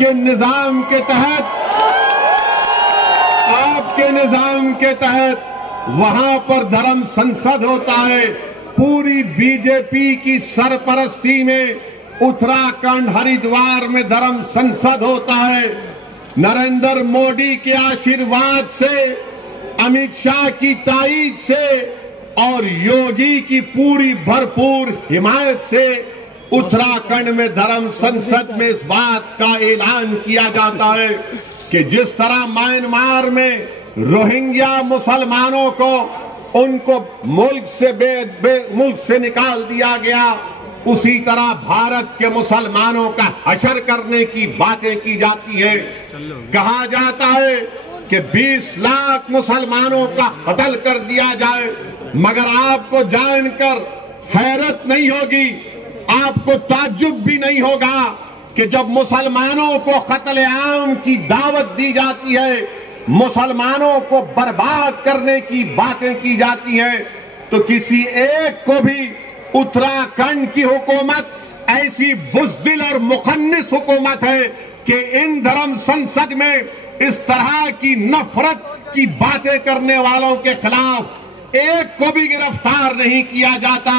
आपके निजाम के तहत वहां पर धर्म संसद होता है। पूरी बीजेपी की सरपरस्ती में उत्तराखंड हरिद्वार में धर्म संसद होता है। नरेंद्र मोदी के आशीर्वाद से, अमित शाह की ताईद से और योगी की पूरी भरपूर हिमायत से उत्तराखंड में धर्म संसद में इस बात का ऐलान किया जाता है कि जिस तरह म्यांमार में रोहिंग्या मुसलमानों को उनको मुल्क से निकाल दिया गया, उसी तरह भारत के मुसलमानों का हशर करने की बातें की जाती है। कहा जाता है कि 20 लाख मुसलमानों का कत्ल कर दिया जाए, मगर आपको जानकर हैरत नहीं होगी, आपको ताज्जुब भी नहीं होगा कि जब मुसलमानों को कत्ले-आम की दावत दी जाती है, मुसलमानों को बर्बाद करने की बातें की जाती हैं, तो किसी एक को भी उत्तराखंड की हुकूमत ऐसी बुज़दिल और मुखन्निस हुकूमत है कि इन धर्म संसद में इस तरह की नफरत की बातें करने वालों के खिलाफ एक को भी गिरफ्तार नहीं किया जाता।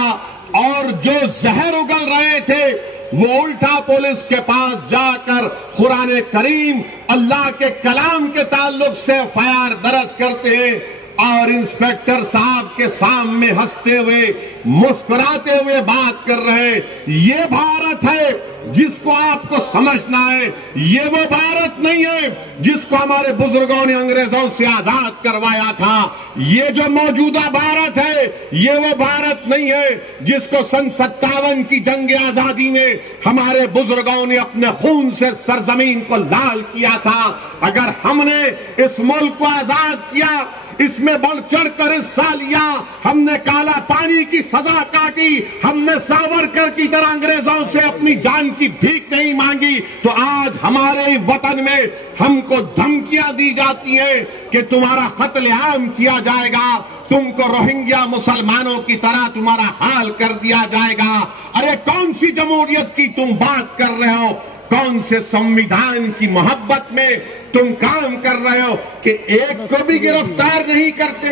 और जो जहर उगल रहे थे वो उल्टा पुलिस के पास जाकर कुरान करीम अल्लाह के कलाम के ताल्लुक से एफआईआर दर्ज करते हैं और इंस्पेक्टर साहब के सामने हंसते हुए मुस्कुराते हुए बात कर रहे हैं। ये भारत है जिसको आपको समझना है, ये वो भारत नहीं है जिसको हमारे बुजुर्गों ने अंग्रेजों से आजाद करवाया था। ये जो मौजूदा भारत है ये वो भारत नहीं है जिसको सन 57 की जंग आजादी में हमारे बुजुर्गों ने अपने खून से सरजमीन को लाल किया था। अगर हमने इस मुल्क को आजाद किया, इसमें बढ़ चढ़कर हिस्सा लिया, हमने काला पानी की सजा काटी, हमने सावरकर की तरह अंग्रेजों से अपनी जान की भीख नहीं मांगी, तो आज हमारे वतन में हमको धमकियां दी जाती हैं कि तुम्हारा कत्लेआम किया जाएगा, तुमको रोहिंग्या मुसलमानों की तरह तुम्हारा हाल कर दिया जाएगा। अरे कौन सी जमहूरियत की तुम बात कर रहे हो? कौन से संविधान की मोहब्बत में तुम काम कर रहे हो कि एक को भी गिरफ्तार नहीं करते,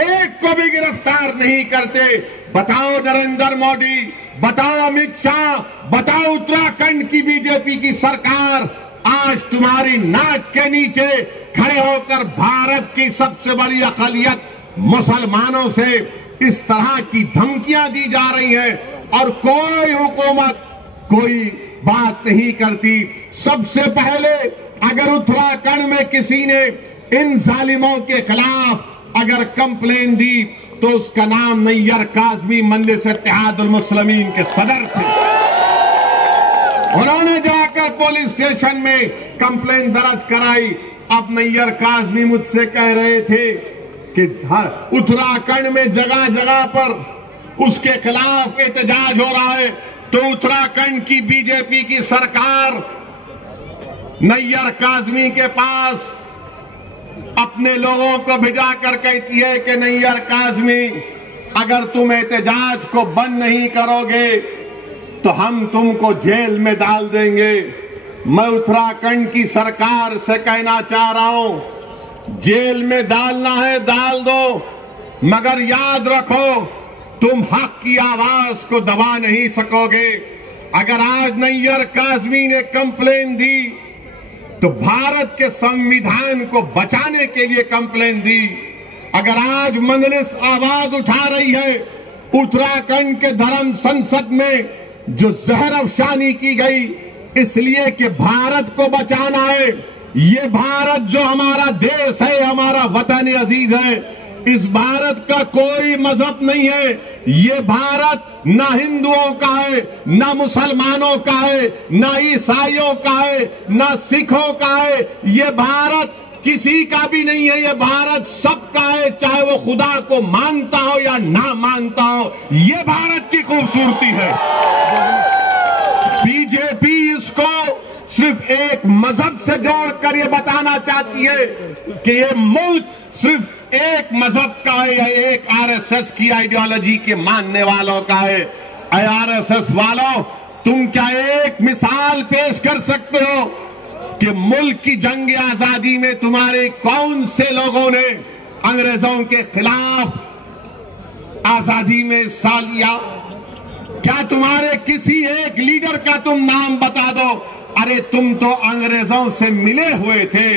एक को भी गिरफ्तार नहीं करते? बताओ नरेंद्र मोदी, बताओ अमित शाह, बताओ उत्तराखंड की बीजेपी की सरकार, आज तुम्हारी नाक के नीचे खड़े होकर भारत की सबसे बड़ी अक़लियत मुसलमानों से इस तरह की धमकियां दी जा रही है और कोई हुकूमत कोई बात नहीं करती। सबसे पहले अगर उत्तराखंड में किसी ने इन जालिमों के खिलाफ अगर कंप्लेन दी तो उसका नाम नैयर काज़मी मजलिस इत्तेहादुल मुस्लिमीन के सदर थे। उन्होंने जाकर पुलिस स्टेशन में कंप्लेन दर्ज कराई। अब नैयर काज़मी मुझसे कह रहे थे कि उत्तराखंड में जगह जगह पर उसके खिलाफ एहतजाज हो रहा है, तो उत्तराखंड की बीजेपी की सरकार नैयर काज़मी के पास अपने लोगों को भिजाकर कहती है कि नैयर काज़मी, अगर तुम एहतजाज को बंद नहीं करोगे तो हम तुमको जेल में डाल देंगे। मैं उत्तराखंड की सरकार से कहना चाह रहा हूं, जेल में डालना है डाल दो, मगर याद रखो तुम हक की आवाज को दबा नहीं सकोगे। अगर आज नैयर काज़मी ने कंप्लेन दी तो भारत के संविधान को बचाने के लिए कंप्लेन दी। अगर आज मजलिस आवाज उठा रही है उत्तराखंड के धर्म संसद में जो जहर अफशानी की गई इसलिए कि भारत को बचाना है, ये भारत जो हमारा देश है, हमारा वतन अजीज है, इस भारत का कोई मजहब नहीं है। ये भारत ना हिंदुओं का है, ना मुसलमानों का है, ना ईसाइयों का है, ना सिखों का है। ये भारत किसी का भी नहीं है, ये भारत सबका है, चाहे वो खुदा को मानता हो या ना मानता हो। ये भारत की खूबसूरती है। बीजेपी इसको सिर्फ एक मजहब से जोड़कर ये बताना चाहती है कि ये मुल्क सिर्फ एक मजहब का है या एक आरएसएस की आइडियोलॉजी के मानने वालों का है। आरएसएस वालों, तुम क्या एक मिसाल पेश कर सकते हो कि मुल्क की जंग आजादी में तुम्हारे कौन से लोगों ने अंग्रेजों के खिलाफ आजादी में हिस्सा लिया? क्या तुम्हारे किसी एक लीडर का तुम नाम बता दो। अरे तुम तो अंग्रेजों से मिले हुए थे।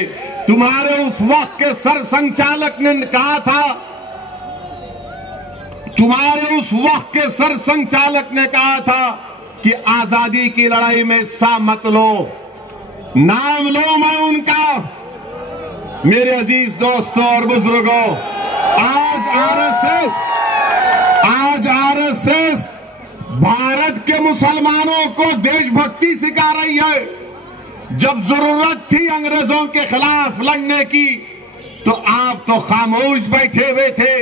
तुम्हारे उस वक्त के सरसंघचालक ने कहा था, तुम्हारे उस वक्त के सरसंघचालक ने कहा था कि आजादी की लड़ाई में हिस्सा मत लो। नाम लो मैं उनका। मेरे अजीज दोस्तों और बुजुर्गों, आज आरएसएस भारत के मुसलमानों को देशभक्ति सिखा रही है। जब जरूरत थी अंग्रेजों के खिलाफ लड़ने की तो आप तो खामोश बैठे हुए थे।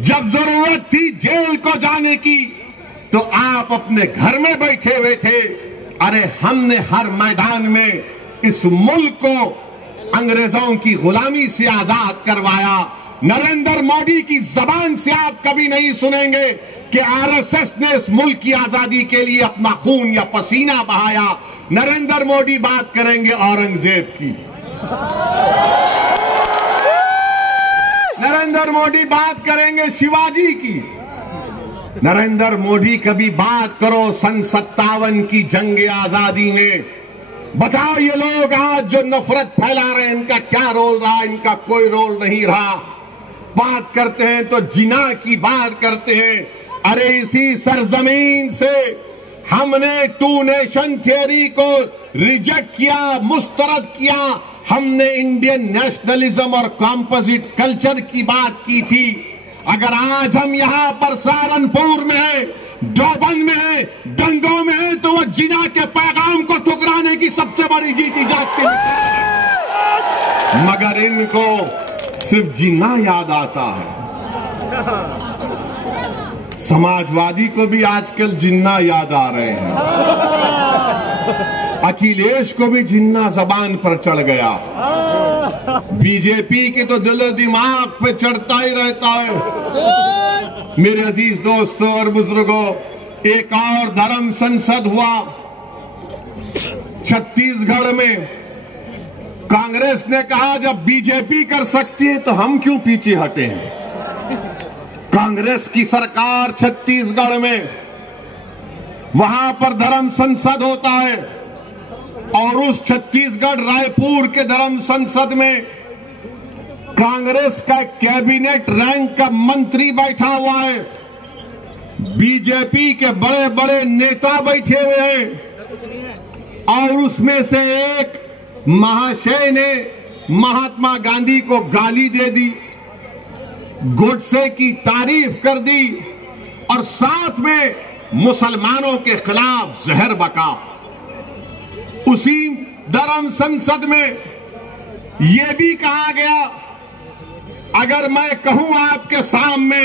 जब जरूरत थी जेल को जाने की तो आप अपने घर में बैठे हुए थे। अरे हमने हर मैदान में इस मुल्क को अंग्रेजों की गुलामी से आजाद करवाया। नरेंद्र मोदी की जबान से आप कभी नहीं सुनेंगे कि आरएसएस ने इस मुल्क की आजादी के लिए अपना खून या पसीना बहाया। नरेंद्र मोदी बात करेंगे औरंगजेब की, नरेंद्र मोदी बात करेंगे शिवाजी की। नरेंद्र मोदी कभी बात करो सन 57 की जंग आजादी में। बताओ ये लोग आज जो नफरत फैला रहे हैं इनका क्या रोल रहा? इनका कोई रोल नहीं रहा। बात करते हैं तो जिना की बात करते हैं। अरे इसी सरजमीन से हमने टू नेशन थियरी को रिजेक्ट किया, मुस्तरद किया। हमने इंडियन नेशनलिज्म और कॉम्पोजिट कल्चर की बात की थी। अगर आज हम यहां पर सहारनपुर में हैं, देवबंद में हैं, दंगों में हैं, तो वो जिना के पैगाम को ठुकराने की सबसे बड़ी जीत इजाद की है। मगर इनको सिर्फ जिना याद आता है। समाजवादी को भी आजकल जिन्ना याद आ रहे हैं। अखिलेश को भी जिन्ना जबान पर चढ़ गया। बीजेपी के तो दिल दिमाग पे चढ़ता ही रहता है। मेरे अजीज दोस्तों और बुजुर्गों, एक और धर्म संसद हुआ छत्तीसगढ़ में। कांग्रेस ने कहा जब बीजेपी कर सकती है तो हम क्यों पीछे हटे हैं। कांग्रेस की सरकार छत्तीसगढ़ में, वहां पर धर्म संसद होता है और उस छत्तीसगढ़ रायपुर के धर्म संसद में कांग्रेस का कैबिनेट रैंक का मंत्री बैठा हुआ है। बीजेपी के बड़े बड़े नेता बैठे हुए हैं और उसमें से एक महाशय ने महात्मा गांधी को गाली दे दी, गोडसे की तारीफ कर दी और साथ में मुसलमानों के खिलाफ जहर बका। उसी धर्म संसद में यह भी कहा गया, अगर मैं कहूं आपके सामने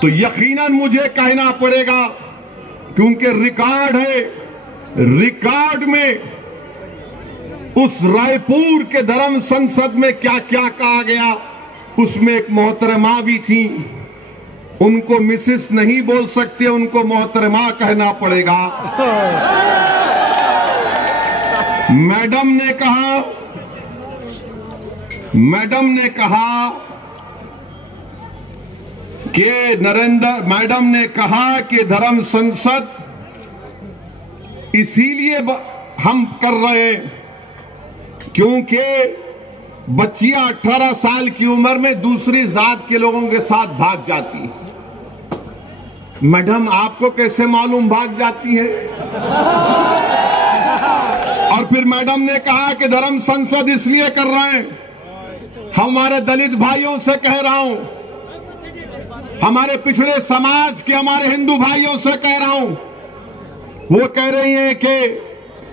तो यकीनन मुझे कहना पड़ेगा क्योंकि रिकॉर्ड है। रिकॉर्ड में उस रायपुर के धर्म संसद में क्या क्या कहा गया, उसमें एक मोहतरमा भी थी। उनको मिसेस नहीं बोल सकते, उनको मोहतरमा कहना पड़ेगा। मैडम ने कहा मैडम ने कहा कि धर्म संसद इसीलिए हम कर रहे हैं क्योंकि बच्चियां 18 साल की उम्र में दूसरी जात के लोगों के साथ भाग जाती है। मैडम आपको कैसे मालूम भाग जाती है? और फिर मैडम ने कहा कि धर्म संसद इसलिए कर रहे हैं, हमारे दलित भाइयों से कह रहा हूं, हमारे पिछड़े समाज के हमारे हिंदू भाइयों से कह रहा हूं, वो कह रही हैं कि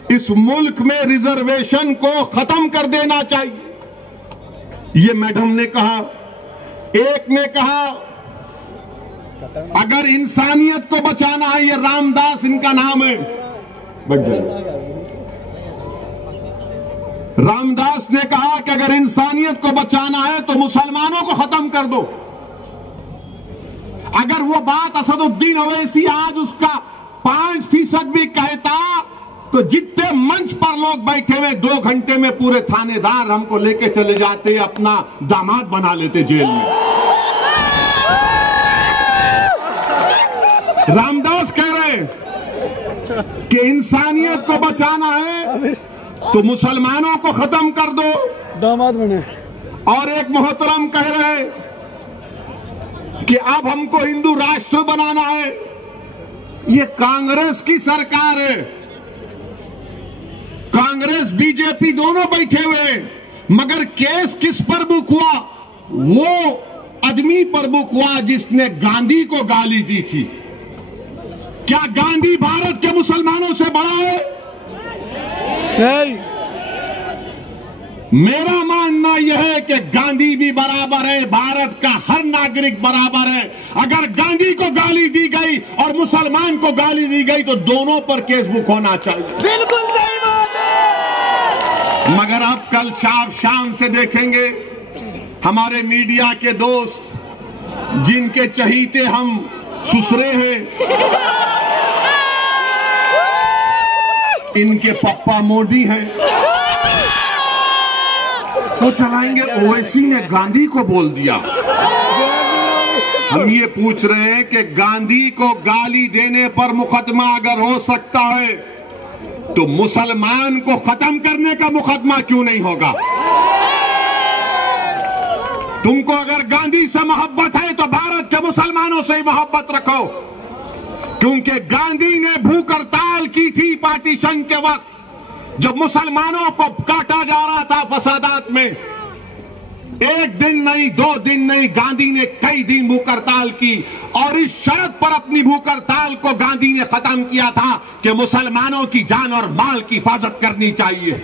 इस मुल्क में रिजर्वेशन को खत्म कर देना चाहिए। ये मैडम ने कहा। एक ने कहा अगर इंसानियत को बचाना है, ये रामदास इनका नाम है, बच जाए। रामदास ने कहा कि अगर इंसानियत को बचाना है तो मुसलमानों को खत्म कर दो। अगर वो बात असदुद्दीन ओवैसी आज उसका 5% भी कहता तो जितने मंच पर लोग बैठे हुए, 2 घंटे में पूरे थानेदार हमको लेके चले जाते, अपना दामाद बना लेते जेल में। रामदास कह रहे कि इंसानियत को बचाना है तो मुसलमानों को खत्म कर दो, दामाद बने। और एक मोहतरम कह रहे कि अब हमको हिंदू राष्ट्र बनाना है। ये कांग्रेस की सरकार है, कांग्रेस बीजेपी दोनों बैठे हुए, मगर केस किस पर बुक हुआ? वो आदमी पर बुक हुआ जिसने गांधी को गाली दी थी। क्या गांधी भारत के मुसलमानों से बड़ा है? नहीं। मेरा मानना यह है कि गांधी भी बराबर है, भारत का हर नागरिक बराबर है। अगर गांधी को गाली दी गई और मुसलमान को गाली दी गई तो दोनों पर केस बुक होना चाहिए। बिल्कुल सही बात है। मगर अब कल शाम से देखेंगे हमारे मीडिया के दोस्त, जिनके चहीते हम सुसरे हैं, इनके पप्पा मोदी हैं, तो चलाएंगे ओवैसी ने गांधी को बोल दिया। हम ये पूछ रहे हैं कि गांधी को गाली देने पर मुकदमा अगर हो सकता है तो मुसलमान को खत्म करने का मुकदमा क्यों नहीं होगा? तुमको अगर गांधी से मोहब्बत है तो भारत के मुसलमानों से ही मोहब्बत रखो, क्योंकि गांधी ने भूख हड़ताल की थी पार्टीशन के वक्त, जब मुसलमानों को काटा जा रहा था फसादात में। 1 दिन नहीं, 2 दिन नहीं, गांधी ने कई दिन भूख हड़ताल की, और इस शर्त पर अपनी भूख हड़ताल को गांधी ने खत्म किया था कि मुसलमानों की जान और माल की हिफाजत करनी चाहिए।